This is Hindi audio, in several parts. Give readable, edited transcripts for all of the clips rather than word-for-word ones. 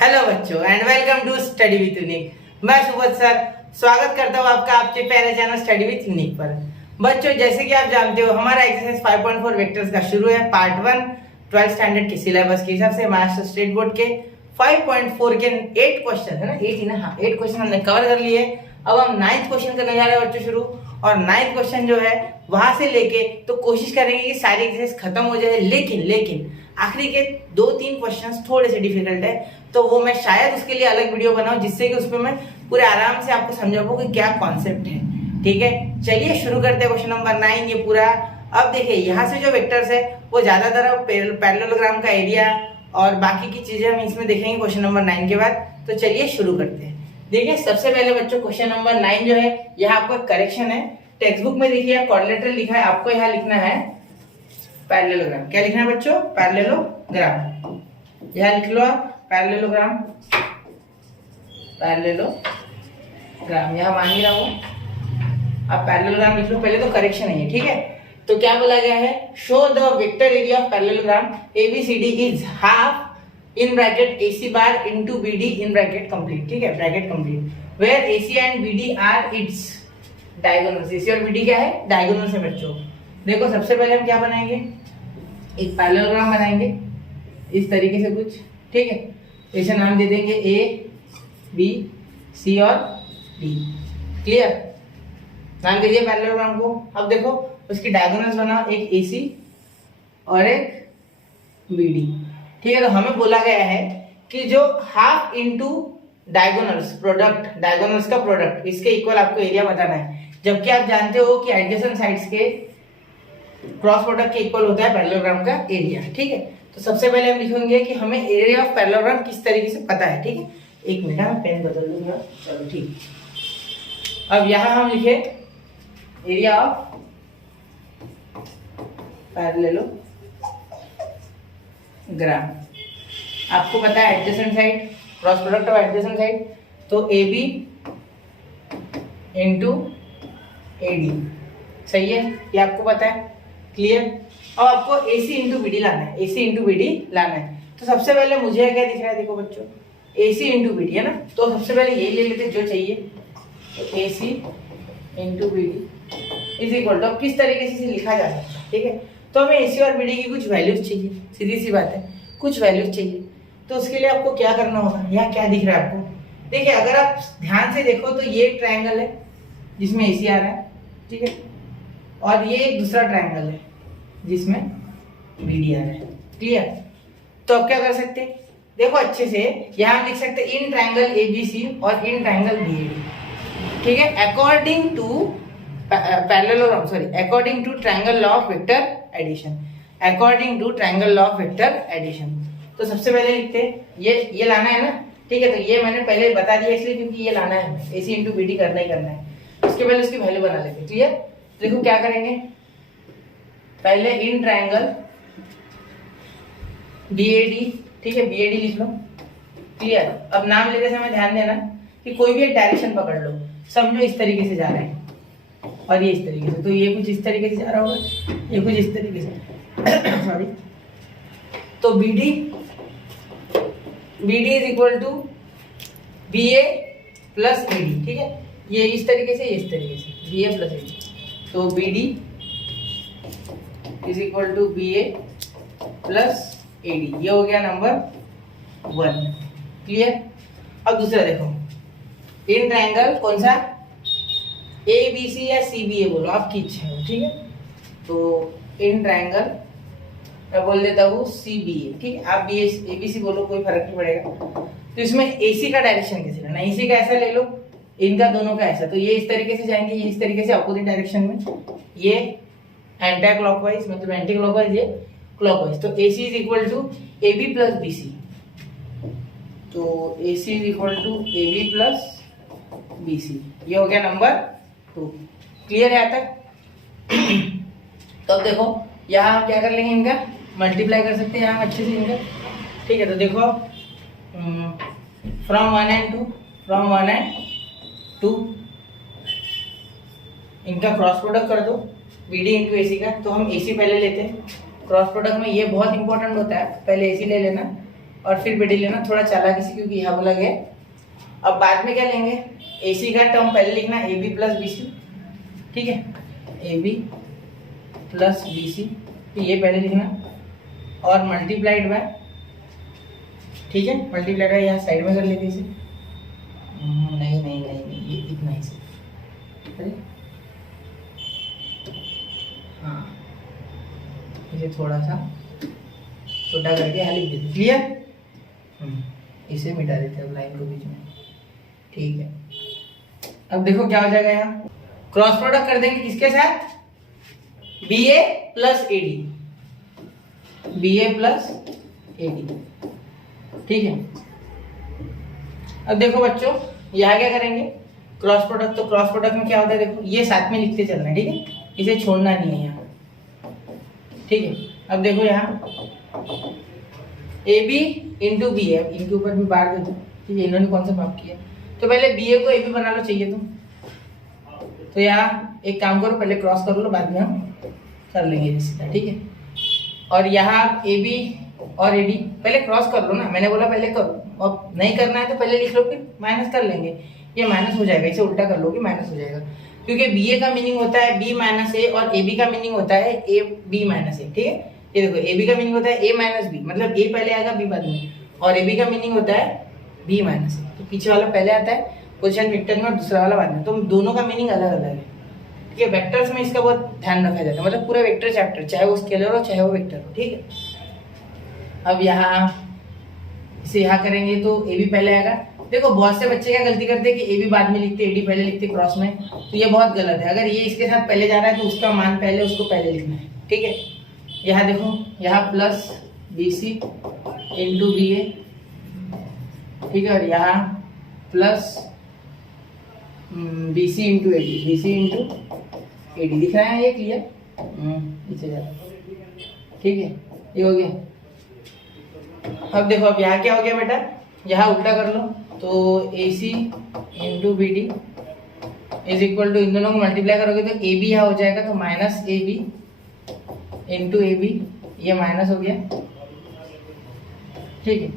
हेलो बच्चों and welcome to study with Unique. मैं सुबोध सर स्वागत करता हूँ आपका आपके प्यारे चैनल स्टडी विद यूनिक पर। बच्चों जैसे कि आप जानते हो हमारा एक्सरसाइज 5.4 वेक्टर्स का शुरू है। पार्ट 1 12th स्टैंडर्ड के सिलेबस के हिसाब से महाराष्ट्र स्टेट बोर्ड के 5.4 के 8 क्वेश्चन है ना, 8 ही ना, हाँ 8 क्वेश्चन हमने कवर कर लिए। अब हम 9th क्वेश्चन करने जा रहे हैं बच्चों शुरू। और 9th क्वेश्चन जो है वहां से लेके तो कोशिश करेंगे कि सारी एक्सरसाइज खत्म हो जाए, लेकिन आखिरी के 2-3 क्वेश्चंस थोड़े से डिफिकल्ट है, तो वो मैं शायद उसके लिए अलग वीडियो बनाऊं जिससे कि उसमें मैं पूरे आराम से आपको समझा पाऊं कि क्या कॉन्सेप्ट है। ठीक है, चलिए शुरू करते हैं क्वेश्चन नंबर 9 ये पूरा। अब देखिए यहाँ से जो वेक्टर्स है वो ज्यादातर पैरेललोग्राम का एरिया और बाकी की चीजें हम इसमें देखेंगे क्वेश्चन नंबर 9 के बाद। तो चलिए शुरू करते हैं। देखिए सबसे पहले बच्चों क्वेश्चन नंबर 9 जो है यहाँ आपको करेक्शन है। टेक्स्ट बुक में देखिए क्वाड्रिलेटरल लिखा है, आपको यहाँ लिखना है पैरेललोग्राम। क्या लिखना है बच्चों? पैरेललोग्राम। यहाँ लिख लो आप पैरेललोग्राम, पैरेललोग्राम यहाँ मान ही रहा हूँ, आप पैरेललोग्राम लिख लो। पहले तो करेक्शन है ये, ठीक है। तो क्या बोला गया है? Show the vector area of parallelogram ABCD is half in bracket AC bar into BD in bracket complete. ठीक है, bracket complete where AC and BD are its diagonals. AC और BD क्या है? डायगोनल्स है बच्चों। देखो सबसे पहले हम क्या बनाएंगे, एक पैरेललोग्राम बनाएंगे इस तरीके से कुछ, ठीक है। इसे नाम दे देंगे A B C और D। क्लियर, नाम दीजिए पैरेललोग्राम को। अब देखो उसकी डायगोनल्स बनाओ, एक AC और एक BD। ठीक है, तो हमें बोला गया है कि जो half into diagonals product, diagonals का प्रोडक्ट, इसके इक्वल आपको एरिया बताना है। जबकि आप जानते हो कि एडजेसेंट साइड्स के क्रॉस प्रोडक्ट के इक्वल होता है पैरेललोग्राम का एरिया। ठीक है, तो सबसे पहले हम लिखेंगे कि हमें एरिया ऑफ पैरेललोग्राम किस तरीके से पता है। ठीक है, एक मिनट मैं पेन बदल दूंगा। चलो ठीक, अब यहाँ हम लिखे एरिया ऑफ पैरेललोग्राम। आपको पता है adjacent side, cross product of adjacent side, तो AB इंटू AD, सही है, ये आपको पता है। क्लियर, अब आपको AC इंटू BD लाना है, AC इंटू BD लाना है। तो सबसे पहले मुझे क्या दिख रहा है, देखो बच्चों AC इंटू BD है ना, तो सबसे पहले यही ले लेते जो चाहिए। तो AC into BD is equal to, अब किस तरीके से लिखा जा सकता है, ठीक है। तो हमें AC और BD की कुछ वैल्यूज चाहिए, सीधी सी बात है, कुछ वैल्यूज चाहिए। तो उसके लिए आपको क्या करना होगा, यहाँ क्या दिख रहा है आपको? देखिए अगर आप ध्यान से देखो तो ये एक ट्रायंगल है जिसमें AC आ रहा है, ठीक है, और ये एक दूसरा ट्रायंगल है जिसमें BD आ रहा है। क्लियर, तो अब क्या कर सकते हैं, देखो अच्छे से यहाँ हम लिख सकते हैं इन ट्रायंगल ABC और इन ट्रायंगल BAD। ठीक है, according to parallelogram, sorry according to triangle law of vector addition, according to triangle law of vector addition. तो सबसे पहले लिखते हैं ये लाना है ना, ठीक है। तो ये मैंने पहले बता दिया इसलिए क्योंकि ये लाना है, AC इंटू BD करना ही करना है। उसके पहले उसकी वैल्यू बना लेते हैं। क्लियर, देखो क्या करेंगे, पहले इन ट्रायंगल BAD, ठीक है, BAD लिख लो। क्लियर, अब नाम लेते समय ध्यान देना कि कोई भी एक डायरेक्शन पकड़ लो, समझो इस तरीके से जा रहा है और ये इस तरीके से, तो ये कुछ इस तरीके से जा रहा होगा, ये कुछ इस तरीके से सॉरी। तो BD is equal to BA plus AD, ठीक है, ये इस तरीके से, ये इस तरीके से, BA प्लस AD। तो BD is equal to BA plus AD, ये हो गया नंबर 1। क्लियर, अब दूसरा देखो इन ट्रायंगल कौन सा, ABC या CBA बोलो, आपकी इच्छा है, ठीक है। तो इन ट्रायंगल मैं बोल देता हूँ CBA, ठीक है, आप ABC बोलो, कोई फर्क नहीं पड़ेगा। तो इसमें AC का डायरेक्शन कैसे लेना, AC का ऐसा ले लो, इनका दोनों का ऐसा, तो ये इस तरीके से जाएंगे, ये इस तरीके से अपोजिट डायरेक्शन में, ये एंटी क्लॉकवाइज, मतलब एंटी क्लॉकवाइज, ये क्लॉकवाइज। तो AC is equal to AB plus BC, तो AC is equal to AB plus BC, ये हो गया नंबर 2। क्लियर है यहाँ तक? तो अब देखो यहाँ हम क्या कर लेंगे, इनका मल्टीप्लाई कर सकते हैं यहाँ अच्छे से इनका। ठीक है, तो देखो फ्रॉम 1 and 2, फ्रॉम 1 and 2 इनका क्रॉस प्रोडक्ट कर दो BD इंटू AC का। तो हम AC पहले लेते हैं, क्रॉस प्रोडक्ट में ये बहुत इंपॉर्टेंट होता है, पहले AC ले लेना और फिर BD लेना, थोड़ा चालाकी से, क्योंकि यहाँ बोला गया। अब बाद में क्या लेंगे, AC का टर्म पहले लिखना, AB प्लस BC, ठीक है, AB प्लस BC, ये पहले लिखना, और मल्टीप्लाइड बाय, ठीक है, मल्टीप्लाइड बाय, यहाँ साइड में कर लेते इसे, नहीं नहीं नहीं नहीं, ये इतना ही से, हाँ, इसे थोड़ा सा छोटा करके यहाँ लिख देते, क्लियर। इसे मिटा देते हैं अब लाइन को बीच में, ठीक है। अब देखो क्या हो जाएगा, यहाँ क्रॉस प्रोडक्ट कर देंगे किसके साथ, BA plus AD, BA plus AD, ठीक है। अब देखो बच्चों, यहाँ क्या करेंगे, क्रॉस प्रोडक्ट, तो क्रॉस प्रोडक्ट में क्या होता है, देखो ये साथ में लिखते चलना है, ठीक है, इसे छोड़ना नहीं है यहाँ, ठीक है। अब देखो यहाँ AB इंटू बी है, इनके ऊपर भी बार दे दो, ठीक है, इन्होंने कौन सा माफ किया, तो पहले BA को AB बना लो, चाहिए तो यहाँ एक काम करो, पहले क्रॉस कर लो, बाद में हम कर लेंगे सीधा, ठीक है। और यहाँ AB और AD पहले क्रॉस कर लो ना, मैंने बोला पहले करो, अब नहीं करना है तो पहले लिख लो, फिर माइनस कर लेंगे, ये माइनस हो जाएगा, इसे उल्टा कर लोगे माइनस हो जाएगा, क्योंकि BA का मीनिंग होता है B माइनस A और AB का मीनिंग होता है AB माइनस A, ठीक है। ये देखो AB का मीनिंग होता है A माइनस B, मतलब A पहले आएगा B बाद में, और AB का मीनिंग होता है B माइनस A, तो पीछे वाला पहले आता है पोजीशन वेक्टर में और दूसरा वाला बाद में, तो दोनों का मीनिंग अलग अलग है, ठीक है। वेक्टर्स में इसका बहुत ध्यान रखा जाता है, मतलब पूरा वेक्टर चैप्टर, चाहे वो स्केलर हो चाहे वो वेक्टर हो, ठीक है। अब यहाँ इसे यहाँ करेंगे तो AB पहले आएगा, देखो बहुत से बच्चे क्या गलती करते हैं कि AB बाद में लिखते, AD पहले लिखते क्रॉस में, तो ये बहुत गलत है। अगर ये इसके साथ पहले जा रहा है तो उसका मान पहले, उसको पहले लिखना है, ठीक है। यहाँ देखो, यहाँ प्लस BC इंटू BA, ठीक है, और यहाँ plus BC into AD, BC into AD, दिख रहा है ये क्लियर, नीचे जा, ठीक है, ये हो गया। अब देखो, अब यहाँ क्या हो गया बेटा, यहाँ उल्टा कर लो, तो AC into BD is equal to, इन दोनों को मल्टीप्लाई करोगे तो AB यहाँ हो जाएगा, तो माइनस AB इंटू AB, ये माइनस हो गया, ठीक है।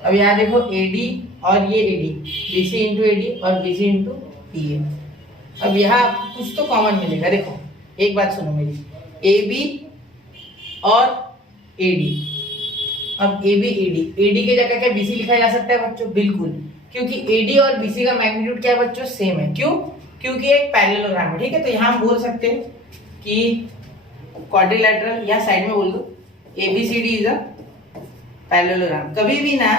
अब यहाँ देखो AD और ये AD, BC इंटू AD और BC इंटू BA। अब यहाँ कुछ तो कॉमन मिलेगा, देखो एक बात सुनो मेरी, AB और AD, अब AB AD की जगह क्या BC लिखा जा सकता है बच्चों, बिल्कुल, क्योंकि AD और BC का मैग्नीट्यूड क्या है बच्चों, सेम है, क्यों, क्योंकि एक पैरेललोग्राम है, ठीक है। तो यहाँ हम बोल सकते हैं कि क्वाड्रिलैटरल, या साइड में बोल दो ABCD इज अ पैरेललोग्राम, कभी भी ना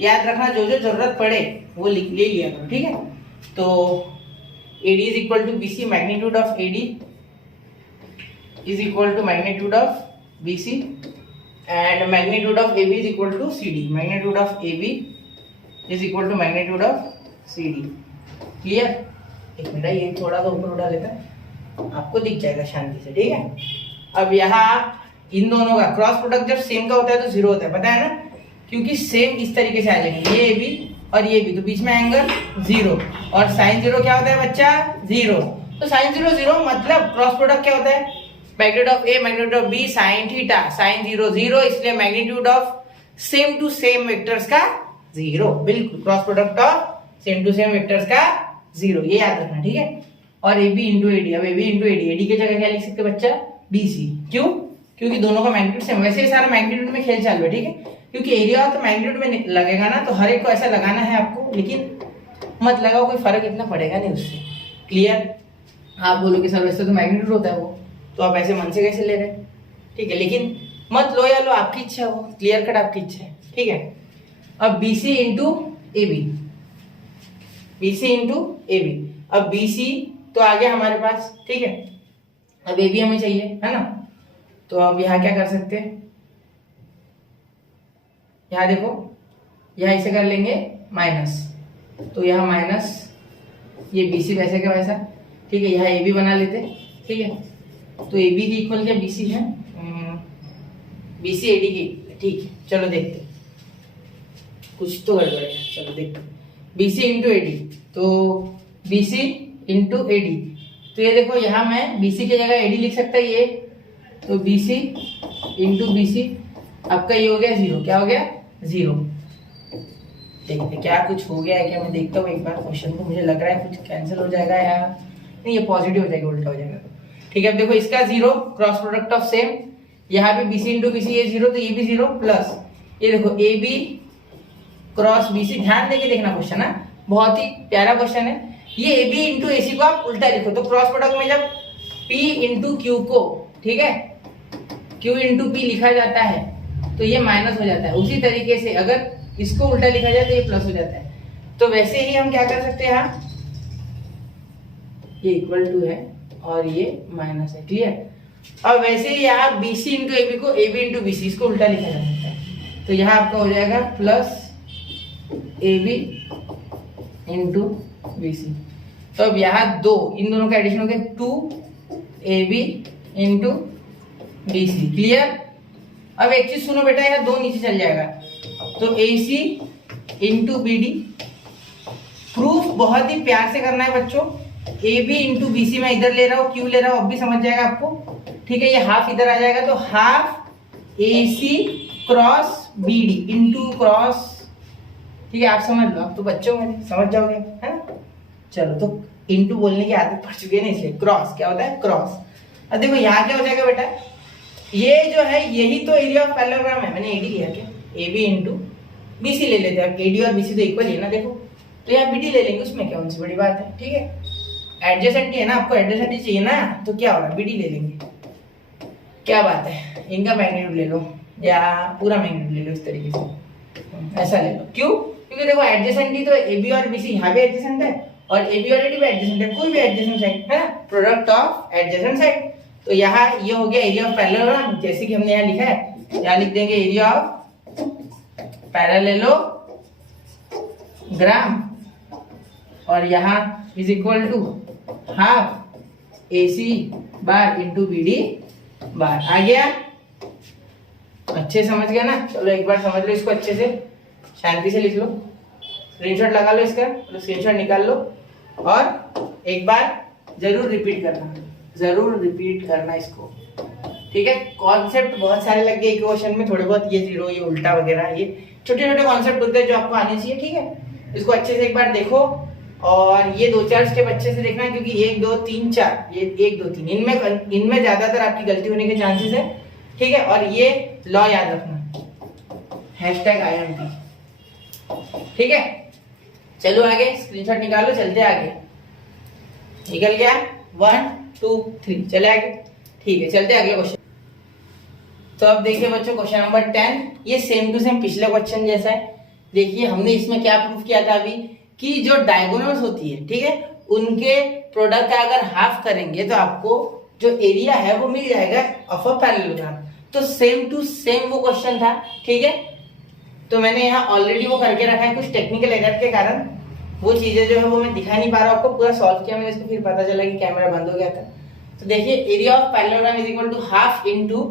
याद रखना, जो जो जरूरत पड़े वो ले लिया करो, ठीक है। तो AD is equal to BC, magnitude of AD is equal to magnitude of BC, and magnitude of AB is equal to CD, magnitude of AB is equal to magnitude of CD, clear. एक मिनट, ये थोड़ा सा ऊपर उठा लेता है, आपको दिख जाएगा शांति से, ठीक है। अब यहाँ इन दोनों का क्रॉस प्रोडक्ट जब सेम का होता है तो जीरो होता है, पता है ना, क्योंकि सेम इस तरीके से आ जाएंगे, ये AB और ये भी, तो बीच में एंगल जीरो, और साइन जीरो क्या होता है बच्चा, जीरो, तो साइन जीरो जीरो, मतलब क्रॉस प्रोडक्ट क्या होता है, magnitude of A magnitude of B sine theta, sine zero zero, इसलिए magnitude of same to same vectors का जीरो, बिल्कुल, cross product of same to same vectors का जीरो, ये याद रखना, ठीक है। और AB इंटू AD, अब AB इंटू AD की जगह क्या लिख सकते हैं बच्चा, BC, क्यों, क्योंकि दोनों का मैग्नीट्यूड सेम, वैसे सारा मैग्नीट्यूड में खेल चालू है, ठीक है, क्योंकि एरिया तो मैग्नीट्यूड में लगेगा ना, तो हर एक को ऐसा लगाना है आपको, लेकिन मत लगाओ, कोई फर्क इतना पड़ेगा नहीं उससे, क्लियर। आप बोलोगे सर वैसे तो मैग्नीट्यूड होता है वो, तो आप ऐसे मन से कैसे ले रहे हैं, ठीक है, लेकिन मत लो या लो, आपकी इच्छा है वो, क्लियर कट आपकी इच्छा है, ठीक है। अब BC into AB, BC into AB, अब BC तो आ गया हमारे पास, ठीक है, अब AB हमें चाहिए, है ना, तो अब यहाँ क्या कर सकते हैं, यहाँ देखो, यहाँ इसे कर लेंगे माइनस, तो यहाँ माइनस, ये BC वैसे का वैसा, ठीक है, यहाँ AB बना लेते, ठीक है, तो AB की इक्वल क्या BC है, BC AD की, ठीक है, चलो देखते, कुछ तो गड़बड़ है, चलो देखते, BC इंटू AD, तो BC इंटू AD, तो ये देखो यहाँ मैं BC की जगह AD लिख सकता है ये, तो BC इंटू BC, आपका ये हो गया जीरो, क्या हो गया जीरो, देखते क्या कुछ हो गया है क्या, मैं देखता हूँ एक बार क्वेश्चन को, मुझे लग रहा है कुछ कैंसिल हो जाएगा या नहीं, ये पॉजिटिव हो जाएगा, उल्टा हो जाएगा। ठीक है, अब देखो इसका 0 क्रॉस प्रोडक्ट ऑफ सेम, यहाँ पे BC इंटू BC ये 0 तो ये भी 0 प्लस ये देखो AB क्रॉस BC, ध्यान देके देखना क्वेश्चन है, बहुत ही प्यारा क्वेश्चन है। ये AB इंटू AC को आप उल्टा लिखो तो क्रॉस प्रोडक्ट में जब P इंटू Q को, ठीक है, Q इंटू P लिखा जाता है तो ये माइनस हो जाता है। उसी तरीके से अगर इसको उल्टा लिखा जाए तो ये प्लस हो जाता है। तो वैसे ही हम क्या कर सकते हैं, यहाँ ये इक्वल टू है और ये माइनस है, क्लियर। और वैसे ही यहाँ BC इंटू AB को AB इंटू BC इसको उल्टा लिखा जा सकता है, तो यहाँ आपका हो जाएगा प्लस AB इंटू BC। तो अब यहाँ दो, इन दोनों का एडिशन हो गया 2AB इंटू BC, क्लियर। अब एक चीज सुनो बेटा, यहाँ 2 नीचे चल जाएगा तो AC इंटू BD। प्रूफ बहुत ही प्यार से करना है बच्चों, AB इंटू BC मैं इधर ले रहा हूँ, Q ले रहा हूँ, अब भी समझ जाएगा आपको, ठीक है। ये हाफ इधर आ जाएगा तो half AC cross BD into cross, ठीक है, आप समझ लो, आप तो बच्चों में समझ जाओगे, है ना। चलो तो इंटू बोलने की आदत पड़ चुकी है ना, इसलिए क्रॉस क्या होता है, क्रॉस। अब देखो यहाँ क्या हो जाएगा बेटा, ये जो है यही तो एरिया ऑफ पैरेललोग्राम है, मैंने AD लिया क्या, AB इंटू BC ले लेते हैं, AD और BC तो इक्वल है ना, देखो तो यहाँ BD ले लेंगे, उसमें क्या उनसे बड़ी बात है, ठीक है। एडजेसेंट है ना, आपको एडजेसेंट चाहिए ना, तो क्या होगा BD ले लेंगे, क्या बात है। इनका मैग्नीट्यूड ले लो या पूरा मैग्नीट्यूड ले लो, इस तरीके से ऐसा ले लो, क्यों, क्योंकि देखो एडजेसेंट ही तो AB और BC यहाँ भी एडजेसेंट है और AB और AD भी एडजेसेंट है, कोई भी एडजेसेंट साइड है ना, प्रोडक्ट ऑफ एडजेसेंट साइड। तो यहाँ ये हो गया एरिया ऑफ पैरेललोग्राम, जैसे कि हमने यहाँ लिखा है, यहाँ लिख देंगे एरिया ऑफ पैरेललोग्राम और यहाँ is equal to half AC bar into BD bar. आ गया, अच्छे समझ गया ना। चलो एक बार समझ लो इसको अच्छे से, शांति से लिख लो, स्क्रीनशॉट लगा लो इसका, तो स्क्रीनशॉट निकाल लो और एक बार जरूर रिपीट करना, जरूर रिपीट करना इसको, ठीक है। कॉन्सेप्ट बहुत सारे लग गए क्वेश्चन में, थोड़े बहुत ये जीरो, ये उल्टा वगैरह, ये छोटे छोटे कॉन्सेप्ट होते हैं जो आपको आने चाहिए, ठीक है। इसको अच्छे से एक बार देखो और ये 2-4 स्टेप अच्छे से देखना, क्योंकि 1 2 3 4 ये 1 2 3 इनमें ज्यादातर आपकी गलती होने के चांसेस है, ठीक है। और ये लॉ याद रखना, #IMP, ठीक है। चलो आगे, स्क्रीनशॉट निकालो, चलते आगे। निकल गया 1 2 3, चले आगे, ठीक है। चलते अगले क्वेश्चन। तो अब देखिए बच्चों क्वेश्चन नंबर 10, ये सेम टू सेम पिछले क्वेश्चन जैसा है। देखिए हमने इसमें क्या प्रूफ किया था अभी, कि जो डायगोनल्स होती है, ठीक है, उनके प्रोडक्ट का अगर हाफ करेंगे तो आपको जो एरिया है वो मिल जाएगा ऑफ अ पैरेललोग्राम। तो सेम टू सेम वो क्वेश्चन था, ठीक है। तो मैंने यहाँ ऑलरेडी वो करके रखा है, कुछ टेक्निकल एरर के कारण वो चीजें जो है वो मैं दिखा नहीं पा रहा हूँ आपको, पूरा सॉल्व किया मैंने इसको, फिर पता चला कि कैमरा बंद हो गया था। तो देखिए area of parallelogram is equal to half into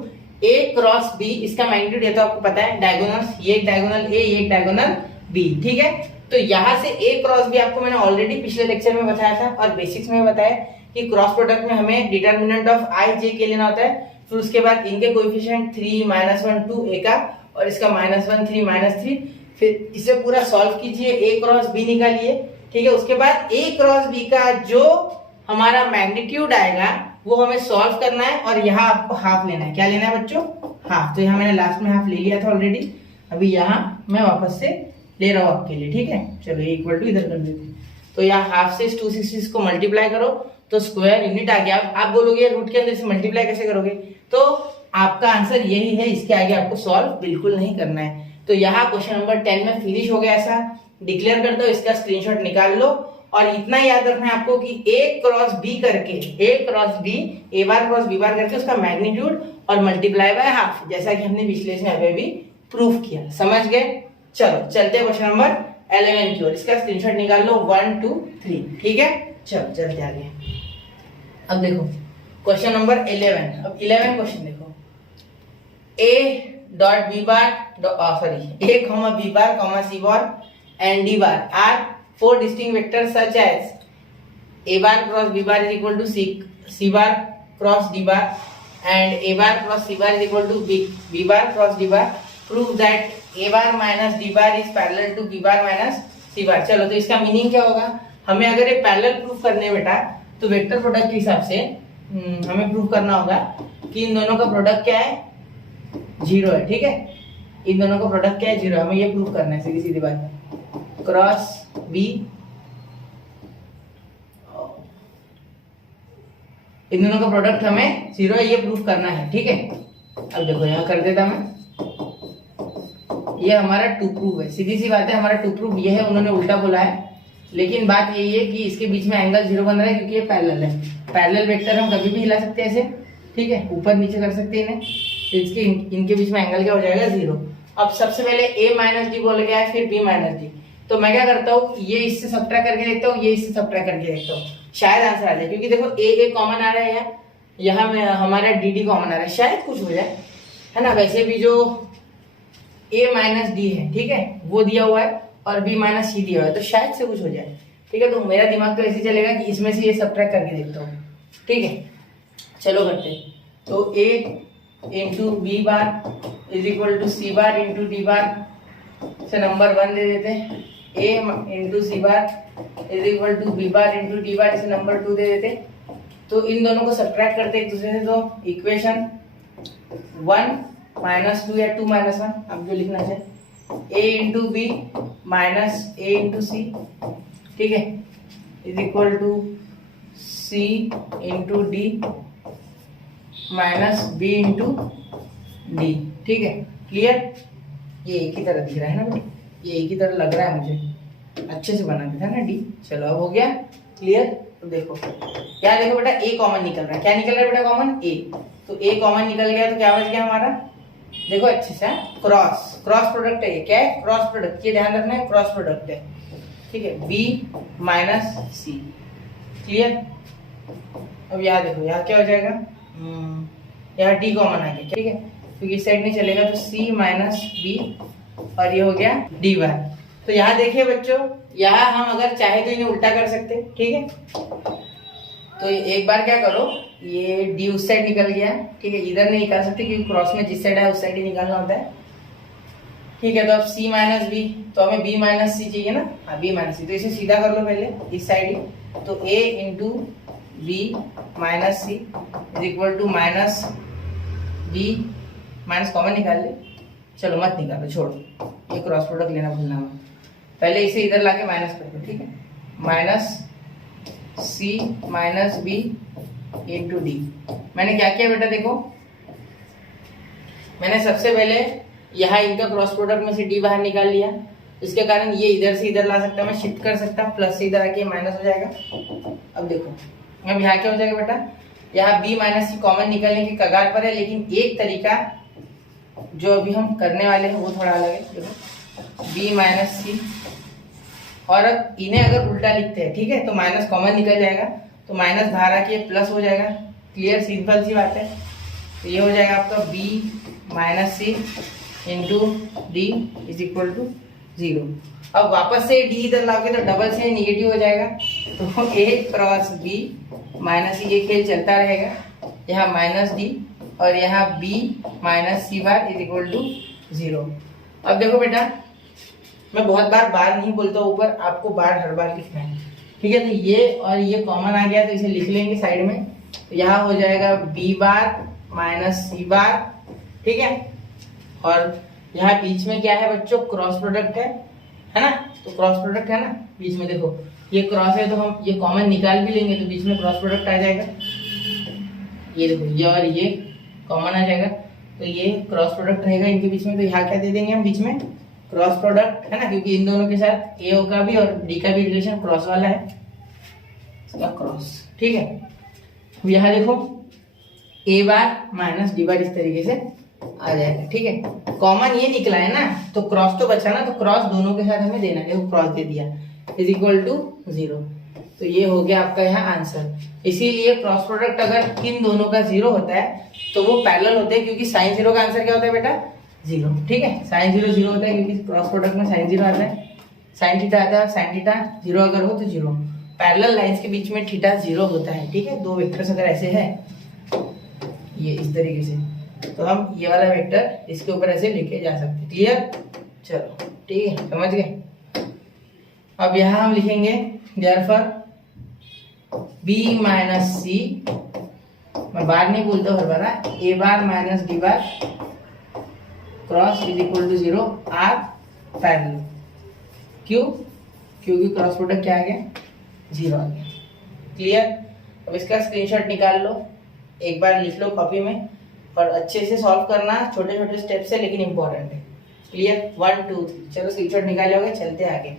A cross B, इसका मैग्नीट्यूड ये तो आपको पता है, डायगोनल्स, ये एक डायगोनल A, ये एक डायगोनल B, ठीक है। तो यहाँ से A क्रॉस B आपको मैंने ऑलरेडी पिछले लेक्चर में बताया था और बेसिक्स में बताया कि क्रॉस प्रोडक्ट में हमें डिटर्मिनेंट ऑफ I J के लेना होता है, फिर उसके बाद इनके कोएफिशिएंट 3 -1 2 A का और इसका -1 3 -3, फिर इसे पूरा सॉल्व कीजिए, A क्रॉस B निकालिए, ठीक है। उसके बाद A क्रॉस B का जो हमारा मैग्नीट्यूड आएगा वो हमें सॉल्व करना है और यहाँ आपको हाफ लेना है। क्या लेना है बच्चों? हाफ। तो यहाँ मैंने लास्ट में हाफ ले लिया था ऑलरेडी, अभी यहाँ मैं वापस से ले रहा हूँ आपके लिए, ठीक है। चलो ये इक्वल टू इधर कर देते हैं, तो यहाँ हाफ से 260 को मल्टीप्लाई करो तो स्क्वायर यूनिट आ गया। आप बोलोगे रूट के अंदर से मल्टीप्लाई कैसे करोगे, तो आपका आंसर यही है, इसके आगे आपको सॉल्व बिल्कुल नहीं करना है। तो यहाँ क्वेश्चन नंबर 10 में फिनिश हो गया, ऐसा डिक्लेयर कर दो, इसका स्क्रीनशॉट निकाल लो और इतना याद रखना है आपको कि A क्रॉस B करके, A cross B, A bar cross B बार करके उसका मैग्नीट्यूड और मल्टीप्लाई बाय हाफ, जैसा कि हमने पिछले से अभी भी प्रूफ किया। समझ गए? चलो चलते हैं क्वेश्चन नंबर 11 की ओर, इसका स्क्रीनशॉट निकाल लो 1 2 3, ठीक है। चलो चलते आगे। अब देखो क्वेश्चन नंबर 11, अब 11 क्वेश्चन देखो, A dot B bar sorry A comma B bar comma C bar and D bar are 4 distinct vectors such as A bar cross B bar is equal to C bar cross D bar and A bar cross C bar is equal to B bar cross D bar prove that A bar minus D bar is parallel to B bar minus C bar. चलो तो इसका मीनिंग क्या होगा, हमें अगर ये पैरेलल प्रूफ करने बेटा तो वेक्टर प्रोडक्ट के हिसाब से हमें प्रूफ करना होगा कि इन दोनों का प्रोडक्ट क्या है, 0 है। ठीक है, इन दोनों का प्रोडक्ट क्या है, 0 है। हमें ये प्रूफ करना है, सीधी सीधी बात। क्रॉस बी, इन दोनों का प्रोडक्ट हमें 0 है, ये प्रूफ करना है। ठीक है, अब देखो यहाँ कर देता मैं, ये हमारा टू प्रूफ है। सीधी सी बात है, हमारा टू प्रूफ ये है, उन्होंने उल्टा बोला है। लेकिन बात यही है कि इसके बीच में एंगल 0 बन रहा है क्योंकि ये पैरेलल है। पैरेलल वेक्टर हम कभी भी हिला सकते हैं ऐसे, ठीक है, ऊपर नीचे कर सकते हैं इन्हें, तो इसके इनके बीच में एंगल क्या हो जाएगा, 0। अब सबसे पहले a माइनस डी बोल गया है, फिर b माइनस डी, तो मैं क्या करता हूँ, ये इससे सब्ट्रैक्ट करके देखता हूँ, ये इससे सब्ट्रैक्ट करके देखता हूँ, शायद आंसर आ जाए। क्योंकि देखो a कॉमन आ रहा है, यहाँ में हमारा dd कॉमन आ रहा है, शायद कुछ हो जाए, है ना। वैसे भी जो a माइनस डी है, ठीक है, वो दिया हुआ है और b माइनस सी दिया हुआ है, तो शायद से कुछ हो जाए। ठीक है, तो मेरा दिमाग तो ऐसे चलेगा कि इसमें से ये सब्ट्रैक्ट करके देखता हूँ। ठीक है, चलो करते हैं। तो a into B bar is equal to C bar into D bar से नंबर 1 दे देते हैं। a into C bar is equal to B bar into D bar से नंबर 2 दे देते। तो इन दोनों को सब्ट्रैक्ट करते एक दूसरे से, तो इक्वेशन 1 माइनस 2 या 2 माइनस 1, अब जो लिखना है, a into B minus a into C, ठीक है, is equal to C into D minus B into D. ठीक है, क्लियर। ये एक ही तरह दिख रहा है ना बेटा, ये एक ही तरह लग रहा है मुझे, अच्छे से बना दिया था ना डी। चलो अब हो गया क्लियर। तो देखो क्या, देखो बेटा a कॉमन निकल रहा है, क्या निकल रहा है बेटा, कॉमन a। तो a कॉमन निकल गया तो क्या बच गया हमारा, देखो अच्छे से, क्रॉस प्रोडक्ट है। ये क्या है, क्रॉस प्रोडक्ट, ये ध्यान रखना है, क्रॉस प्रोडक्ट है। ठीक है, b माइनस सी, क्लियर। अब यहाँ देखो, यहाँ क्या हो जाएगा, यहाँ d कॉमन आ गया, ठीक है, क्योंकि इस साइड नहीं चलेगा, तो c माइनस बी और ये हो गया dy। तो यहाँ देखिए बच्चों, यहाँ हम अगर चाहे तो इन्हें उल्टा कर सकते हैं। ठीक है, तो एक बार क्या करो, ये d उस साइड निकल गया, ठीक है, इधर नहीं निकाल सकते क्योंकि क्रॉस में जिस साइड है उस साइड ही निकालना होता है। ठीक है, तो अब c माइनस बी, तो हमें b माइनस सी चाहिए ना, हाँ b माइनस सी, तो इसे सीधा कर लो पहले इस साइड ही। तो a into B minus C is equal to minus B, minus common निकाल ले, चलो मत निकालो, छोड़ो, ये क्रॉस प्रोडक्ट लेना भूलना मत, पहले इसे इधर लाके माइनस कर दो। ठीक है, माइनस सी माइनस बी इंटू डी। मैंने क्या किया बेटा, देखो मैंने सबसे पहले यहाँ इनका क्रॉस प्रोडक्ट में से डी बाहर निकाल लिया, इसके कारण ये इधर से इधर ला सकता है, मैं शिफ्ट कर सकता हूँ, प्लस से इधर आके माइनस हो जाएगा। अब देखो, अब यहाँ क्या हो जाएगा बेटा, यहाँ b माइनस सी कॉमन निकलने की कगार पर है, लेकिन एक तरीका जो अभी हम करने वाले हैं वो थोड़ा अलग है। देखो b माइनस सी, और अब इन्हें अगर उल्टा लिखते हैं, ठीक है, तो माइनस कॉमन निकल जाएगा, तो माइनस बाहर आके प्लस हो जाएगा। क्लियर, सिंपल सी बात है। तो ये हो जाएगा आपका b minus C into D is equal to 0। अब वापस से डी इधर लाओगे तो डबल से निगेटिव हो जाएगा, तो a क्रॉस b माइनस ये खेल चलता रहेगा, यहाँ माइनस डी और यहाँ b minus C bar is equal to 0। अब देखो बेटा, मैं बहुत बार नहीं बोलता ऊपर, आपको बार हर बार लिखना है। ठीक है, तो ये और ये कॉमन आ गया, तो इसे लिख लेंगे साइड में, तो यहाँ हो जाएगा b बार माइनस सी बार। ठीक है, और यहाँ बीच में क्या है बच्चों, क्रॉस प्रोडक्ट है ना, तो क्रॉस प्रोडक्ट है ना बीच में, देखो ये क्रॉस है तो हम ये कॉमन निकाल भी लेंगे, तो बीच में क्रॉस प्रोडक्ट आ जाएगा। ये देखो, ये और ये कॉमन आ जाएगा, तो ये क्रॉस प्रोडक्ट रहेगा इनके बीच में, तो यहाँ क्या दे देंगे हम बीच में, क्रॉस प्रोडक्ट, है ना, क्योंकि इन दोनों के साथ ए का भी और डी का भी रिलेशन क्रॉस वाला है, इसका क्रॉस। ठीक है, अब यहाँ देखो ए बार माइनस डी बार इस तरीके से आ जाएगा। ठीक है, कॉमन ये निकला है ना, तो क्रॉस तो बचा ना, तो क्रॉस दोनों के साथ हमें देना है, वो क्रॉस दे दिया इज इक्वल टू 0। तो ये हो गया आपका यहाँ आंसर। इसीलिए क्रॉस प्रोडक्ट अगर इन दोनों का 0 होता है तो वो पैरेलल होते हैं, क्योंकि साइन 0 का आंसर क्या होता है बेटा, 0। ठीक है, साइन 0 0 होता है क्योंकि क्रॉस प्रोडक्ट में साइन 0 आता है, साइन थीटा आता है, साइन थीटा 0 अगर हो तो 0। पैरेलल लाइंस के बीच में थीटा 0 होता है। ठीक है, दो वेक्टर्स अगर ऐसे है, ये इस तरीके से, तो हम ये वाला वेक्टर इसके ऊपर ऐसे लिखे जा सकते हैं। क्लियर? चलो ठीक है, समझ गए। अब यहाँ हम लिखेंगे देयरफॉर b माइनस सी, मैं बार नहीं बोलता हर बार, a bar minus b bar cross is equal to 0 are parallel. क्यों? क्योंकि क्रॉस प्रोडक्ट क्या आ गया? 0 आ गया। क्लियर? अब इसका स्क्रीनशॉट निकाल लो, एक बार लिख लो कॉपी में और अच्छे से सॉल्व करना, छोटे छोटे स्टेप से, लेकिन इंपॉर्टेंट है। क्लियर? 1 2 3, चलो स्क्रीनशॉट निकाल लोगे, चलते आगे।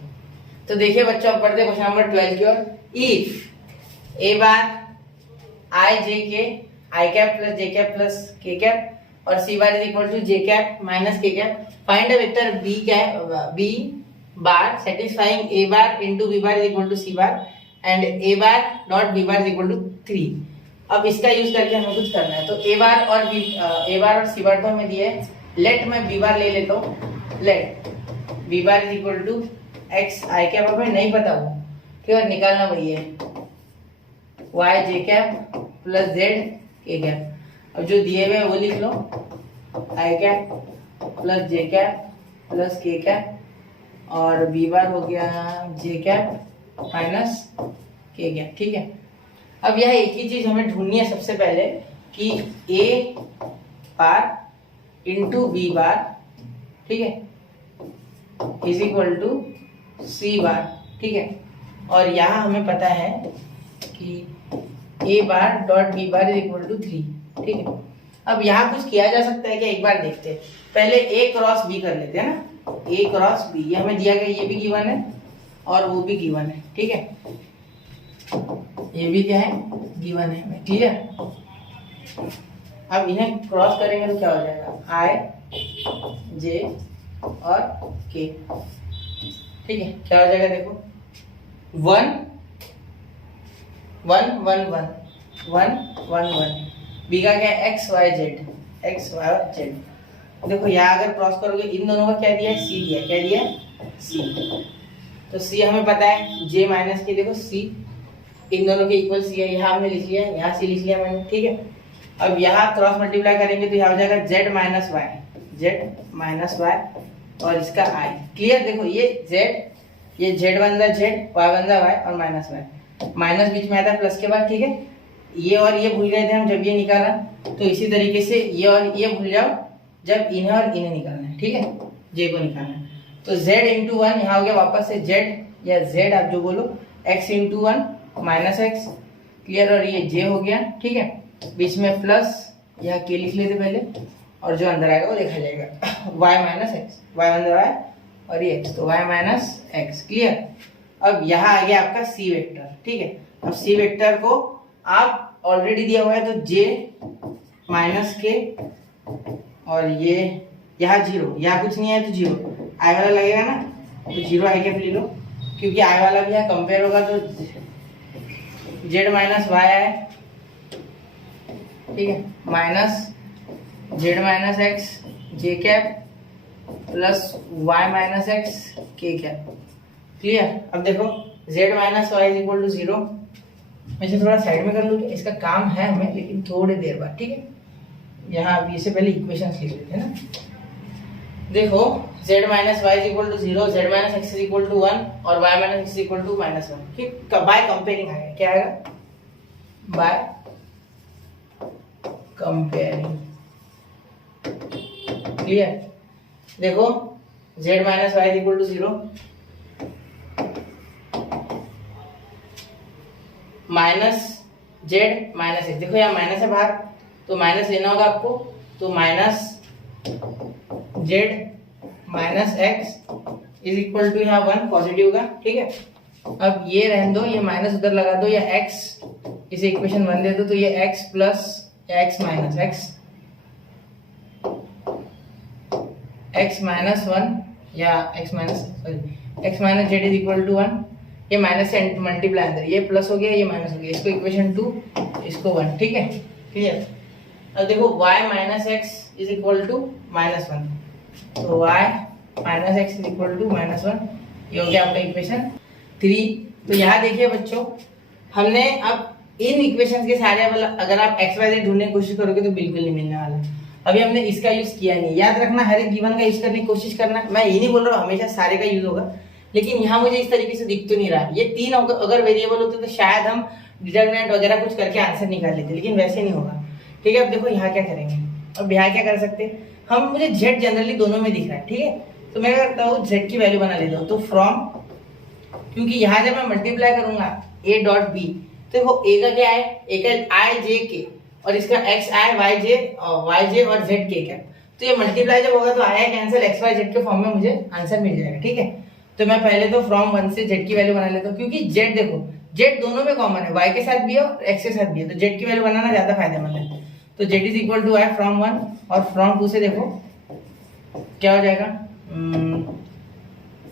तो देखिए बच्चों, अब पढ़ते क्वेश्चन नंबर 12 की ओर। If A bar I J K I cap plus J cap plus K cap और C bar is equal to J cap minus K cap, find a vector B bar satisfying A bar into B bar is equal to C bar and A bar dot B bar is equal to 3। अब इसका यूज करके हमें कुछ करना है। तो ए बार और सी बार तो हमें दिए है। लेट मैं बी बार ले लेता हूँ। Let B bar is equal to X I cap, हमें नहीं पता वो, ठीक है, निकालना वही है Y J cap plus Z K cap. अब जो दिए हुए वो लिख लो, I cap plus J cap plus K cap और बी बार हो गया J cap minus K cap. ठीक है, अब यह एक ही चीज हमें ढूंढनी है सबसे पहले कि A bar into B bar, ठीक है, is equal to C bar. ठीक है, और यहाँ हमें पता है कि A bar dot B bar is equal to 3। ठीक है, अब यहाँ कुछ किया जा सकता है क्या, एक बार देखते हैं। पहले ए क्रॉस बी कर लेते हैं ना, ए क्रॉस बी, ये हमें दिया गया, ये भी गिवन है और वो भी गिवन है। ठीक है, ये भी क्या है, गिवन है हमें। क्लियर? अब इन्हें क्रॉस करेंगे तो क्या हो जाएगा, आई जे और के। ठीक है, क्या हो जाएगा देखो, 1 1 1 1 1 1 1, बी का क्या है, X Y Z, X Y और जेड। देखो यहाँ अगर क्रॉस करोगे, इन दोनों का क्या दिया है, सी दिया है। क्या दिया है, सी। तो सी हमें पता है, जे माइनस के, देखो सी इन दोनों के इक्वल सी है, यहाँ हमने लिख लिया, यहाँ सी लिख लिया मैंने। ठीक है, अब यहाँ क्रॉस मल्टीप्लाई करेंगे तो यहाँ हो जाएगा Z minus Y, Z minus Y और इसका आई। क्लियर? देखो ये जेड, ये जेड बन रहा जेड, वाई बन रहा वाई और माइनस वाई, माइनस बीच में आता है प्लस के बाद। ठीक है, ये और ये भूल गए थे हम जब ये निकाला, तो इसी तरीके से ये और ये भूल जाओ जब इन्हें और इन्हें निकालना है। ठीक है, जे को निकालना है, तो जेड इंटू 1 यहाँ हो गया वापस से जेड या जेड आप जो बोलो, x into 1 minus x. Clear? और ये जे हो गया। ठीक है, बीच में प्लस, यहाँ के लिख लेते पहले और जो अंदर आएगा वो देखा जाएगा, y माइनस एक्स, वाई अंदर आए और ये x, तो y माइनस एक्स। क्लियर? अब यहाँ आ गया आपका c वेक्टर। ठीक है, अब c वेक्टर को आप ऑलरेडी दिया हुआ है, तो j माइनस के और ये यहाँ 0, यहाँ कुछ नहीं है तो 0, i वाला लगेगा ना, तो 0 आई कैप ले लो, क्योंकि i वाला भी यहाँ कंपेयर होगा तो z माइनस वाई है। ठीक है, minus Z minus X J cap plus Y minus X K cap. Clear? अब देखो Z minus Y is equal to 0, मैं इसे थोड़ा साइड में कर लूँ, इसका काम है हमें, लेकिन थोड़ी देर बाद। ठीक है, यहाँ अभी इससे पहले इक्वेशंस लिख लेते हैं ना। देखो Z minus Y is equal to 0, Z minus X is equal to 1 और Y minus X is equal to -1। ठीक, बाय कंपेयरिंग आएगा, क्या आएगा, बाय कंपेयरिंग। क्लियर? देखो z minus Y equal to 0, minus Z minus X, देखो यहाँ माइनस है बाहर तो माइनस लेना होगा आपको, तो minus Z minus X is equal to यहाँ 1 पॉजिटिव का। ठीक है, अब ये रहने दो, ये माइनस उधर लगा दो, या x इसे इक्वेशन 1 दे दो, तो ये x प्लस या x माइनस x माइनस 1 या x minus Z is equal to 1, ये माइनस से मल्टीप्लाई अंदर, ये प्लस हो गया, ये माइनस हो गया, इसको इक्वेशन 2, इसको 1। ठीक है, क्लियर? अब देखो y minus X is equal to -1, तो y minus X is equal to -1, ये हो गया आपका इक्वेशन 3। तो यहाँ देखिए बच्चों, हमने अब इन इक्वेशंस के सारे, अगर आप x y z ढूंढने की कोशिश करोगे तो बिल्कुल नहीं मिलने वाला। अभी हमने इसका यूज किया नहीं, याद रखना हर एक गिवन का यूज करने की कोशिश करना। मैं ये नहीं बोल रहा हूँ हमेशा सारे का यूज होगा, लेकिन यहाँ मुझे इस तरीके से दिख तो नहीं रहा। ये 3 अगर वेरिएबल होते तो शायद हम डिटरमिनेंट वगैरह कुछ करके आंसर निकाल लेते, लेकिन वैसे नहीं होगा। ठीक है, अब देखो यहाँ क्या करेंगे। अब यहाँ क्या कर सकते हैं हम, मुझे जेड जनरली दोनों में दिख रहा है, ठीक है, तो मैं क्या करता हूँ जेड की वैल्यू बना लेता हूँ। तो फ्रॉम, क्योंकि यहाँ जब मैं मल्टीप्लाई करूंगा ए डॉट बी, तो देखो ए का क्या है, ए का आई जे के और इसका एक्स आई वाई जे और जेड के क्या, तो ये मल्टीप्लाई जब होगा तो I cancel x Y Z के फॉर्म में मुझे आंसर मिल जाएगा। ठीक है, तो मैं पहले तो फ्रॉम 1 से जेड की वैल्यू बना लेता हूँ, क्योंकि जेड देखो जेड दोनों में कॉमन है, वाई के साथ भी है और एक्स के साथ भी है, तो जेड की वैल्यू बनाना ज्यादा फायदेमंद है। तो Z is equal to I from 1 और फ्रॉम 2 से देखो क्या हो जाएगा,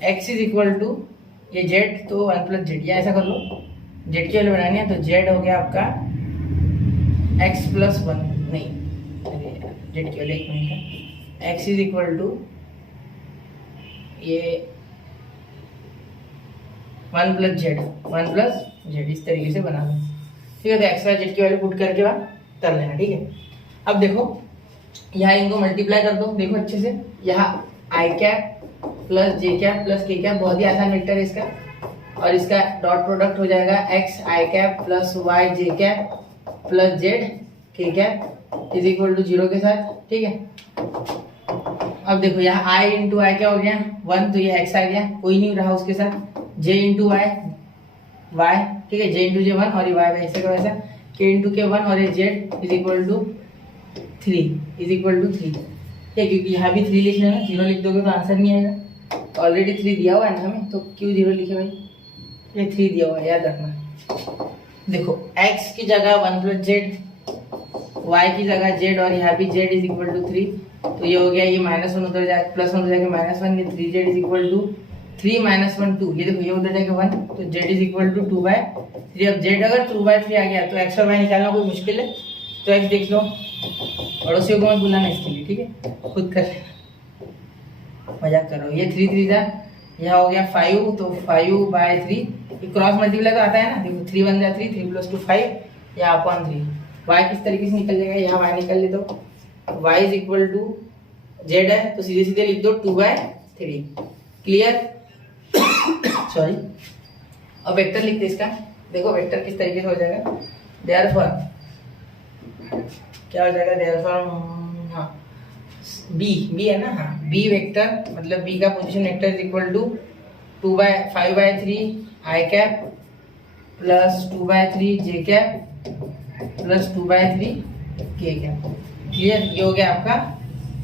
एक्स इज इक्वल टू ये जेड तो 1 प्लस जेड, या ऐसा कर लो जेड की वैल्यू बनानी है तो जेड हो गया आपका एक्स प्लस 1, नहीं जेड की value 1 minute, X is equal to ये 1 प्लस जेड इस तरीके से बना लो। ठीक है, तो एक्स वाई जेड की वैल्यू पुट करके बाद कर लेना। ठीक है, अब देखो यहाँ इनको मल्टीप्लाई कर दो, देखो अच्छे से, यहाँ आई cap plus J cap plus K cap, बहुत ही आसान वेक्टर है इसका, और इसका डॉट प्रोडक्ट हो जाएगा x I cap plus Y J cap plus Z K cap is equal to 0 के साथ। ठीक है, अब देखो यहाँ आई इंटू आई क्या हो गया 1, तो ये एक्स आ गया, कोई नहीं रहा उसके साथ, जे इंटू वाई वाई, ठीक है, जे इंटू जे 1 और ये वाई ऐसे का वैसा, के इंटू के 1 और ये जेड इज इक्वल टू 3 ठीक है, क्योंकि यहाँ भी 3 लिख लेना, 0 लिख दोगे तो आंसर नहीं आएगा, ऑलरेडी 3 दिया हुआ है ना हमें, तो क्यों 0 लिखे भाई, ये 3 दिया हुआ है याद रखना। देखो x की जगह 1 प्लस जेड, y की जगह जेड और यहाँ भी जेड इज इक्वल टू 3, तो ये हो गया, ये -1 उधर जाएगा प्लस 1 उधर जाएगा -1, ये 3 जेड इज इक्वल टू 3 - 1 2, ये देखो ये उधर जाएगा 1, तो जेड इज इक्वल टू 2/3। अब जेड अगर 2/3 आ गया तो एक्स और वाई निकालना कोई मुश्किल है, तो एक्स देख लो, पड़ोसियों को मत बुलाना इसके लिए, ठीक है, खुद कर लेना, मजाक कर रहा हूँ। ये 3 3 जा, यहाँ हो गया 5, तो 5/3, क्रॉस मल्टीप्लाई तो आता है ना, देखो 3 1 जा 3, 3 + 2 5, या अपॉन 3, वाई किस तरीके से निकल जाएगा, यहाँ वाई निकल ले, तो Y is equal to Z है तो सीधे सीधे लिख दो 2/3, क्लियर। सॉरी, अब वेक्टर लिखते इसका, देखो वेक्टर किस तरीके से हो जाएगा, देयरफॉर क्या हो जाएगा, देयरफॉर हाँ बी है ना, हाँ बी वेक्टर, मतलब बी का position vector is equal to 5/3 I cap plus 2/3 J cap plus 2/3 K cap, clear, ये हो गया आपका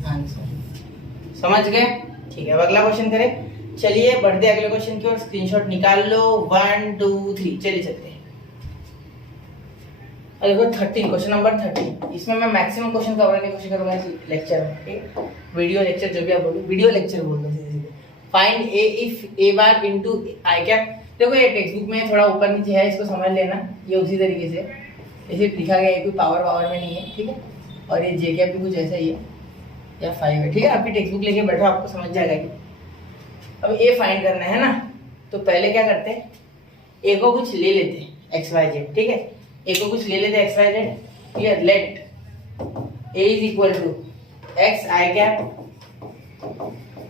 आंसर, समझ गए। ठीक है, अब अगला क्वेश्चन करें, चलिए बढ़ते अगले क्वेश्चन की ओर, स्क्रीनशॉट निकाल लो 1 2 3, चलिए चलते हैं। देखो 13, क्वेश्चन नंबर 13, इसमें मैं मैक्सिमम क्वेश्चन कवर करने की कोशिश करूंगा इस लेक्चर में, ठीक है, वीडियो लेक्चर जो भी आप बोलो, वीडियो लेक्चर बोल दो सीधे सीधे। Find A if A bar into I cap, देखो ये टेक्स्ट बुक में थोड़ा ऊपर नीचे है, इसको समझ लेना, ये उसी तरीके से ऐसे लिखा गया है, कोई पावर में नहीं है, ठीक है, और ये जे कैप भी कुछ ऐसा ही है, या 5 है, ठीक है, आपकी टेक्स्ट बुक लेके बैठो, आपको समझ जाएगा कि अब ए फाइंड करना है ना, तो पहले क्या करते हैं, ए को कुछ ले लेते हैं एक्स वाई जेड, ठीक है, ए को कुछ ले लेते हैं X Y Z, clear, let A is equal to X I cap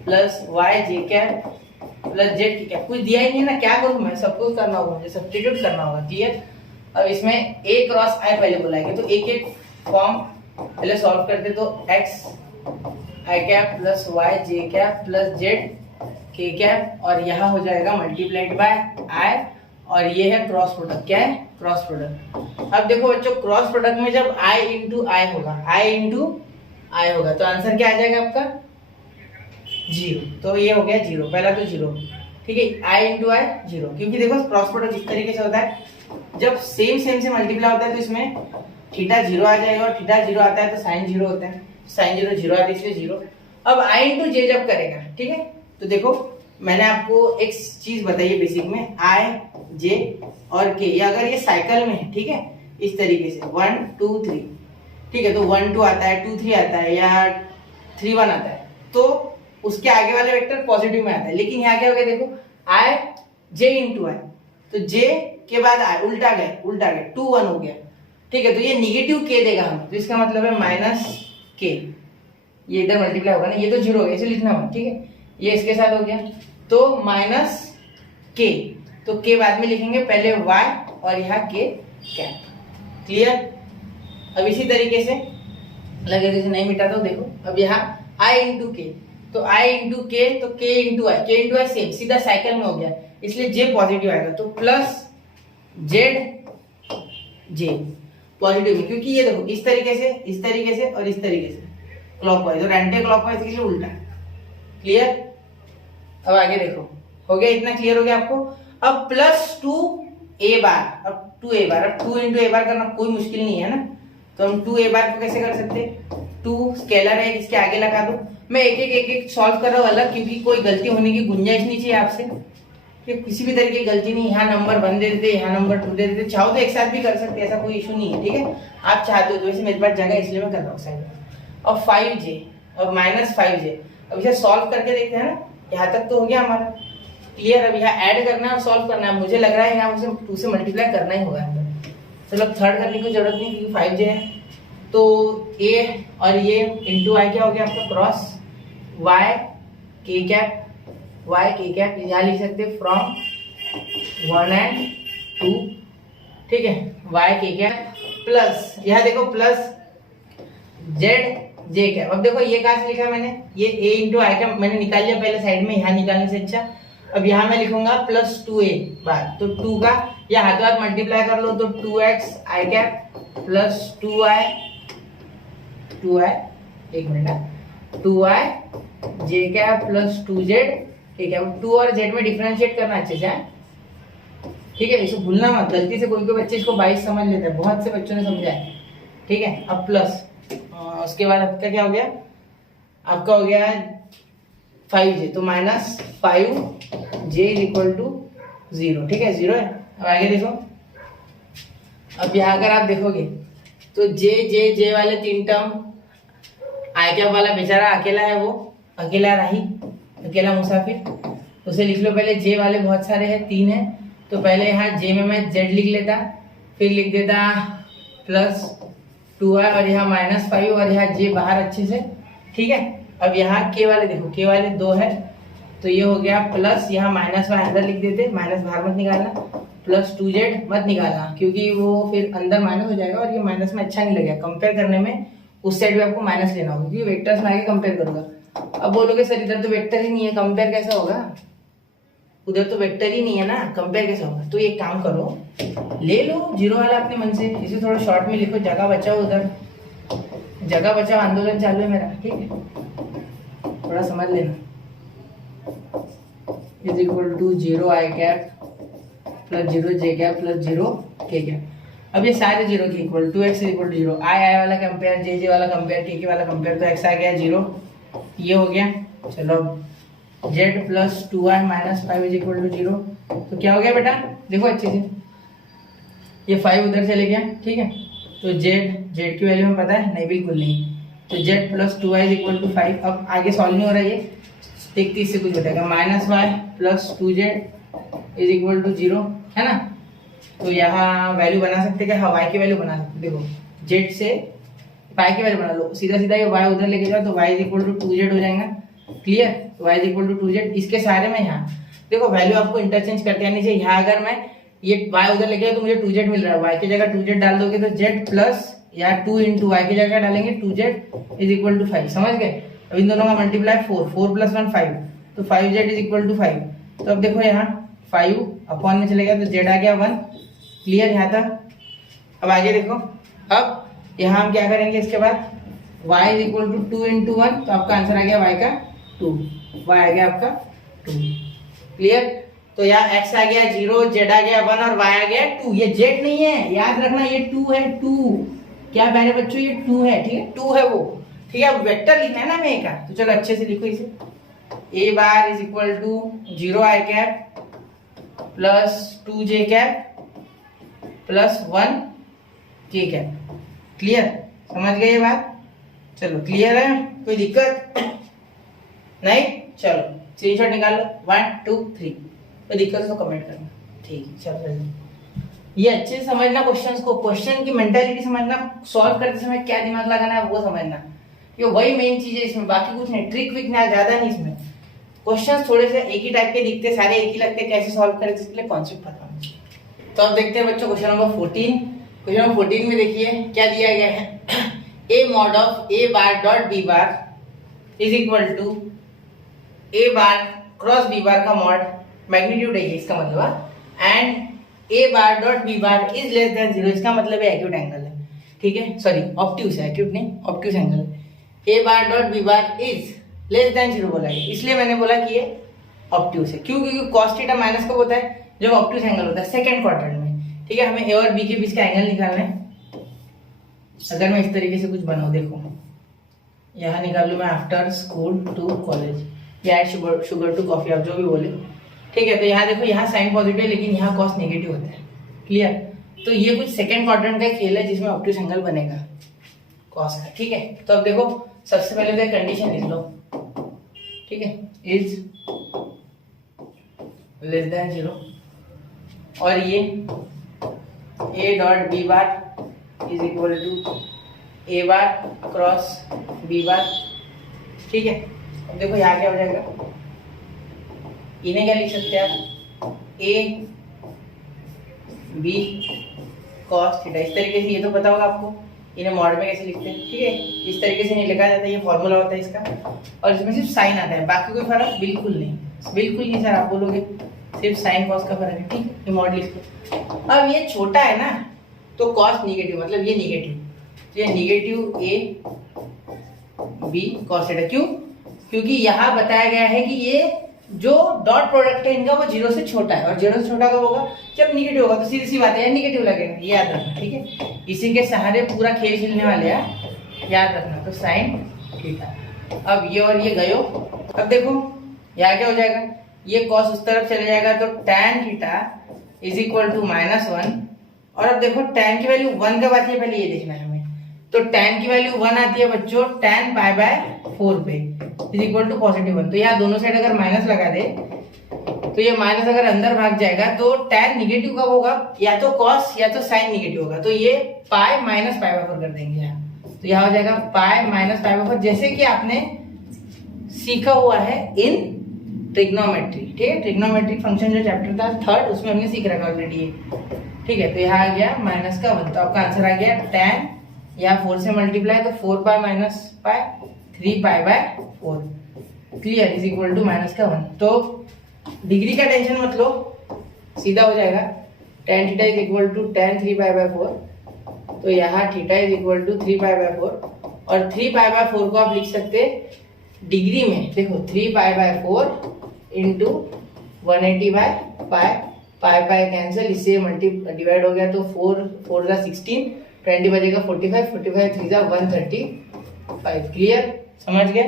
plus Y J cap plus Z K cap, कुछ दिया ही नहीं है ना, क्या करूं मैं, सब कुछ करना होगा मुझे, सब्स्टिट्यूट करना होगा, क्लियर। अब इसमें ए क्रॉस आई पहले बुलाएंगे, तो एक एक फॉर्म पहले सॉल्व करते, तो x I cap plus Y J cap plus Z K cap, और यहाँ हो जाएगा मल्टीप्लाइड बाय आई, और ये है क्रॉस प्रोडक्ट, क्या है, क्रॉस प्रोडक्ट। अब देखो बच्चों, क्रॉस प्रोडक्ट में जब आई इंटू आई होगा, तो आंसर क्या आ जाएगा आपका 0, तो ये हो गया 0, पहला तो 0, ठीक है, आई इंटू आई 0, क्योंकि देखो क्रॉस प्रोडक्ट इस तरीके से होता है, जब सेम से मल्टीप्लाई होता है तो इसमें थीटा 0 आ जाएगा, और थीटा 0 आता है तो साइन 0 होता है, साइन 0 आता है इसलिए 0। अब आई इंटू जे जब करेगा, ठीक है, तो देखो मैंने आपको एक चीज बताई है बेसिक में, आई जे और के, या अगर ये साइकिल में है, ठीक है, इस तरीके से 1 2 3, ठीक है, तो 1 2 आता है, 2 3 आता है, या 3 1 आता है, तो उसके आगे वाले वेक्टर पॉजिटिव में आता है, लेकिन यहाँ क्या हो गया, देखो आई जे इंटू आई, तो जे के बाद आई उल्टा गए 2 1 हो गया, ठीक है, तो ये निगेटिव के देगा हमें, तो इसका मतलब है माइनस के, ये इधर मल्टीप्लाई होगा ना, ये तो 0 हो गया, इसे लिखना मत, ठीक है। ये इसके साथ हो गया, तो माइनस के, तो के बाद में लिखेंगे, पहले y और यहाँ के कैप। क्लियर। अब इसी तरीके से लगे जैसे नहीं मिटा तो देखो, अब यहाँ i इंटू के, तो i इंटू के, तो k इंटू आई, k इंटू आई सेम, सीधा साइकिल में हो गया, इसलिए j पॉजिटिव आएगा, तो प्लस j पॉजिटिव में, क्योंकि ये देखो इस तरीके से, इस तरीके से और इस तरीके से क्लॉकवाइज और एंटी क्लॉकवाइज के लिए उल्टा। क्लियर। अब आगे देखो, हो गया इतना, क्लियर हो गया आपको। अब प्लस 2a बार, अब 2a बार, अब 2 इंटू a बार करना कोई मुश्किल नहीं है ना, तो हम 2a बार को कैसे कर सकते, 2 स्केलर है, इसके आगे लगा दो। मैं एक एक सॉल्व कर रहा हूँ अलग, क्योंकि कोई गलती होने की गुंजाइश नहीं चाहिए आपसे, कि किसी भी तरीके की गलती नहीं। यहाँ नंबर 1 दे देते, यहाँ नंबर 2 दे देते, चाहो तो एक साथ भी कर सकते, ऐसा कोई इशू नहीं है, ठीक है। आप चाहते हो तो, वैसे मेरे पास जगह इसलिए मैं कर रहा हूँ साइड। और 5j और माइनस 5j, अब इसे सॉल्व करके देखते हैं ना, यहाँ तक तो हो गया हमारा। क्लियर। अब यहाँ ऐड करना है और सॉल्व करना है, मुझे लग रहा है यहाँ मुझे 2 से मल्टीप्लाई करना ही होगा अंदर। चलो थर्ड करने की जरूरत नहीं, क्योंकि 5j है, तो a और ये इंटू आई क्या हो गया आपका, cross y k cap, y k cap, यहाँ लिख सकते फ्रॉम 1 and 2, ठीक है, y k कैप प्लस, यहाँ देखो प्लस z j कैप। अब देखो ये कहाँ से लिखा मैंने, ये a इंटू आई का मैंने निकाल लिया पहले साइड में, यहाँ निकालने से अच्छा। अब यहाँ मैं लिखूंगा प्लस 2a बार, तो 2 का या हाथों हाथ मल्टीप्लाई कर लो, तो 2x i cap plus 2i, एक minute, 2i j cap plus 2z k cap. 2 और z में डिफरेंशिएट करना अच्छे से, ठीक है, इसको भूलना मत, गलती से कोई बच्चे इसको 22 समझ लेते हैं, बहुत से बच्चों ने समझा है, ठीक है। अब प्लस, उसके बाद आपका क्या हो गया, आपका हो गया 5j, तो minus 5j is equal to 0, ठीक है, 0 है। अब आगे देखो, अब यहाँ अगर आप देखोगे तो j वाले 3 टर्म, आई कैप वाला बेचारा अकेला है, वो अकेला राही, अकेला मुसाफिर, उसे लिख लो पहले। j वाले बहुत सारे हैं, 3 है, तो पहले यहाँ j में मैं z लिख लेता, फिर लिख देता प्लस 2i और यहाँ माइनस 5 और यहाँ j बाहर अच्छे से, ठीक है। अब यहाँ k वाले देखो, k वाले 2 है, तो ये हो गया प्लस, यहाँ माइनस y अंदर लिख देते, माइनस बाहर मत निकालना, प्लस 2z मत निकालना, क्योंकि वो फिर अंदर माइनस हो जाएगा और ये माइनस में अच्छा नहीं लगेगा। कंपेयर करने में उस साइड भी आपको माइनस लेना होगा, क्योंकि वेक्टर्स में आगे कंपेयर करूंगा। अब बोलोगे सर इधर तो वेक्टर ही नहीं है, कंपेयर कैसा होगा, उधर तो वेक्टर ही नहीं है ना, कंपेयर कैसे होगा। तो एक काम करो, ले लो 0 वाला अपने मन से, इसे थोड़ा शॉर्ट में लिखो, जगह बचाओ, उधर जगह बचाओ आंदोलन चालू है मेरा, ठीक है, थोड़ा समझ लेना। Is equal to 0 I cap plus 0 J cap plus 0 K cap. अब ये सारे 0 के equal, 2x is equal to 0, I वाला कंपेयर, जे वाला कंपेयर, के वाला कंपेयर, तो x आ गया 0, ये हो गया। चलो z plus 2i minus 5 is equal to 0, तो क्या हो गया बेटा, देखो अच्छे से, ये 5 उधर चले गया, ठीक है, तो z की वैल्यू में पता है, नहीं बिल्कुल नहीं, तो z plus 2i is equal to 5। अब आगे सॉल्व नहीं हो रहा है, ये देखते इससे कुछ बताएगा, minus y plus 2z is equal to 0, है ना। तो यहाँ वैल्यू बना सकते क्या, हाँ y की वैल्यू बना सकते, देखो z से पाई की वैल्यू बना लो, सीधा सीधा ये y उधर लेके जाओ, तो y is equal to 2z हो जाएगा। क्लियर, तो y is equal to 2z, इसके सारे में यहाँ देखो वैल्यू आपको इंटरचेंज करते आनी चाहिए। यहाँ अगर मैं ये y उधर लेके जाऊँ तो मुझे 2z मिल रहा है, y की जगह 2z डाल दोगे तो z प्लस या 2 इंटू y की जगह डालेंगे 2z इज इक्वल टू 5, समझ गए। अब इन दोनों का मल्टीप्लाई 4 प्लस 1 5, तो 5z इज इक्वल टू 5। तो अब देखो यहाँ 5 अपॉन में चले गया तो z आ गया 1। क्लियर यहाँ तक। अब आगे देखो, अब यहाँ हम क्या करेंगे, इसके बाद y is equal to 2 into 1, तो आपका आंसर आ गया y का 2, y आ गया आपका 2। क्लियर, तो यहाँ x आ गया 0, z आ गया 1 और y आ गया 2। ये z नहीं है, याद रखना, ये 2 है, 2 क्या प्यारे बच्चों, ये 2 है, ठीक है, 2 है वो, ठीक है। अब वेक्टर लिखना है ना हमें का, तो चलो अच्छे से लिखो इसे, a bar is equal to 0 i cap plus 2j cap plus 1 k cap. Clear, समझ गए ये बात, चलो क्लियर है, कोई दिक्कत नहीं, चलो स्क्रीनशॉट निकाल लो, 1 2 3, कोई दिक्कत है तो कमेंट करना, ठीक है। चलो ये अच्छे से समझना क्वेश्चंस को, क्वेश्चन की मेंटालिटी समझना, सॉल्व करते समय क्या दिमाग लगाना है वो समझना, ये वही मेन चीज है इसमें, बाकी कुछ नहीं, ट्रिक विक ना ज्यादा नहीं इसमें। क्वेश्चन थोड़े से एक ही टाइप के दिखते, सारे एक ही लगते, कैसे सॉल्व करें इसके लिए कॉन्सेप्ट पता होना चाहिए। तो अब देखते हैं बच्चों क्वेश्चन नंबर 14। क्वेश्चन नंबर 14 में देखिए क्या दिया गया है, A mod of A bar dot B bar is equal to A bar cross B bar का मॉड, मैग्नीट्यूड है इसका मतलब, and A bar dot B bar is less than 0, इसका मतलब है एक्यूट एंगल है, ठीक है, सॉरी ऑब्ट्यूज है, एक्यूट नहीं obtuse angle. A bar dot B bar is less than 0 बोला है, इसलिए मैंने बोला कि ये ऑब्ट्यूज है। क्यों? क्योंकि cos थीटा माइनस कब होता है, जब ऑब्ट्यूज एंगल होता है सेकंड क्वाड्रेंट में, ठीक है। हमें ए और बी के बीच का एंगल निकालना है। अगर मैं इस तरीके से कुछ बनाऊं, देखो यहाँ निकाल लूँ मैं, आफ्टर स्कूल टू कॉलेज या एड शुगर टू कॉफी, आप जो भी बोले, ठीक है। तो यहाँ देखो, यहाँ साइन पॉजिटिव है लेकिन यहाँ कॉस नेगेटिव होता है, क्लियर। तो ये कुछ सेकंड क्वाड्रेंट का खेल है जिसमें ऑब्ट्यूज एंगल बनेगा कॉस का, ठीक है। तो अब देखो सबसे पहले तो कंडीशन लिख लो, ठीक है, इज लेस देन 0, और ये A dot B bar is equal to A bar cross B bar, ठीक है। अब देखो यहाँ क्या हो जाएगा, इन्हें क्या लिख सकते हैं आप, ए बी कॉस थीटा, इस तरीके से, ये तो पता होगा आपको, इन्हें मॉड में कैसे लिखते हैं, ठीक है। इस तरीके से नहीं लिखा जाता, ये फॉर्मूला होता है इसका, और इसमें सिर्फ साइन आता है, बाकी कोई फर्क बिल्कुल नहीं, बिल्कुल नहीं सर आप बोलोगे, सिर्फ साइन कॉस का फर्क है, ठीक है। ये मॉड लिख दो। अब ये छोटा है ना, तो कॉस निगेटिव, मतलब ये निगेटिव, तो ये negative A B cos theta. क्यों? क्योंकि यहाँ बताया गया है कि ये जो डॉट प्रोडक्ट है इनका वो 0 से छोटा है, और 0 से छोटा कब होगा, जब निगेटिव होगा, तो सीधी सी बात है निगेटिव लगेगा, ये याद रखना, ठीक है। इसी के सहारे पूरा खेल खेलने वाले हैं, याद रखना। तो साइन थीटा, अब ये और ये गयो, अब देखो यहाँ क्या हो जाएगा, ये कॉस उस तरफ चले जाएगा, तो tan theta is equal to -1, और अब देखो tan की वैल्यू 1 कब आती है, पहले ये देखना है हमें। तो tan की वैल्यू 1 आती है बच्चों tan पाई बाय 4 पे इज इक्वल टू +1। तो यहाँ दोनों साइड अगर माइनस लगा दे, तो ये माइनस अगर अंदर भाग जाएगा, तो tan निगेटिव कब होगा, या तो cos या तो sin निगेटिव होगा, तो ये पाई माइनस पाई बाय 4 कर देंगे यहाँ, तो यहाँ हो जाएगा पाई माइनस पाई बाय 4, जैसे कि आपने सीखा हुआ है इन ट्रिग्नोमेट्री, ठीक है। ट्रिग्नोमेट्रिक फंक्शन जो चैप्टर था 3rd, उसमें हमने सीख रखा ऑलरेडी ये, ठीक है। तो यहाँ आ गया माइनस का 1, तो आपका आंसर आ गया tan, यहाँ 4 से मल्टीप्लाई, तो 4 pi minus pi 3 pi by 4, clear, is equal to minus का 1। तो डिग्री का टेंशन मत लो, सीधा हो जाएगा, tan theta is equal to tan 3 pi by 4, तो यहाँ theta is equal to 3 pi by 4, और 3 पाई बाय 4 को आप लिख सकते डिग्री में, देखो 3 pi by 4 into 180 by pi, pi pi cancel, इससे मल्टी डिवाइड हो गया, तो 4 जा 16, 20 बजेगा 45, 45 3 जा 135, क्लियर, समझ गए,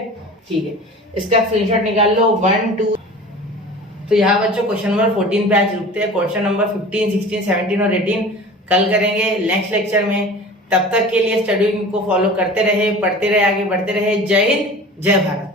ठीक है। इसका स्क्रीनशॉट निकाल लो 1 2। तो यहाँ बच्चों क्वेश्चन नंबर 14 पे आज रुकते हैं, क्वेश्चन नंबर 15 16 17 और 18 कल करेंगे नेक्स्ट लेक्चर में। तब तक के लिए स्टडी को फॉलो करते रहे, पढ़ते रहे, आगे बढ़ते रहे। जय हिंद, जय भारत।